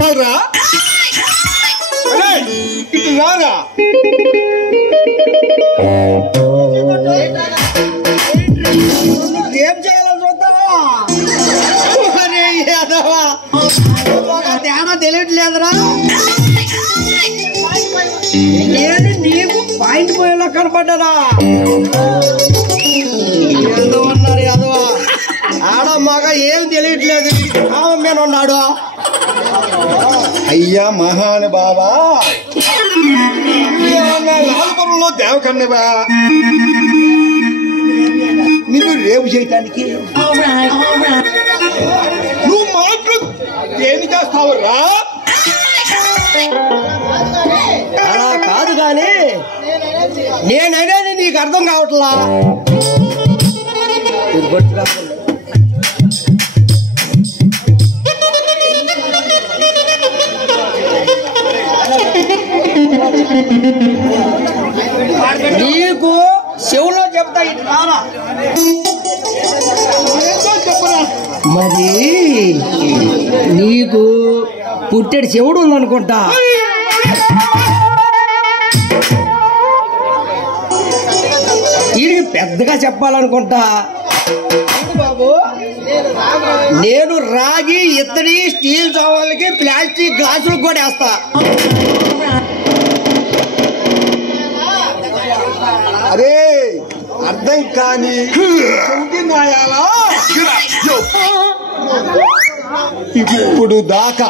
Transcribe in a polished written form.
చెప్పాలరా? ఇటు రారా. ఏం చేయాలని చూద్దావా? తేడా తెలియట్లేదురా. నేను నీకు పాయింట్ పోయేలా కనపడ్డారా? ఏదో అన్నారు యాదవా, ఆడ మగ ఏం తెలియట్లేదు. మీద ఉన్నాడు. అయ్యా మహానుభావా, లాల్పురంలో దేవకన్నవా నిన్ను రేపు చేయటానికి నువ్వు మాత్రం ఏమి చేస్తావురా? అలా కాదు కానీ నేననేది నీకు అర్థం కావట్లా. నీకు చెవులో చెప్తా ఇటు రారా. మరి నీకు పుట్టెడు చెవుడు ఉందనుకుంటా. వీడికి పెద్దగా చెప్పాలనుకుంటా. బాబు, నేను రాగి, ఇత్తడి, స్టీల్ చావాలకి, ప్లాస్టిక్ గ్లాసులకు కూడా వేస్తా. అరే అర్థం కాని నాయాలా ఇప్పుడు దాకా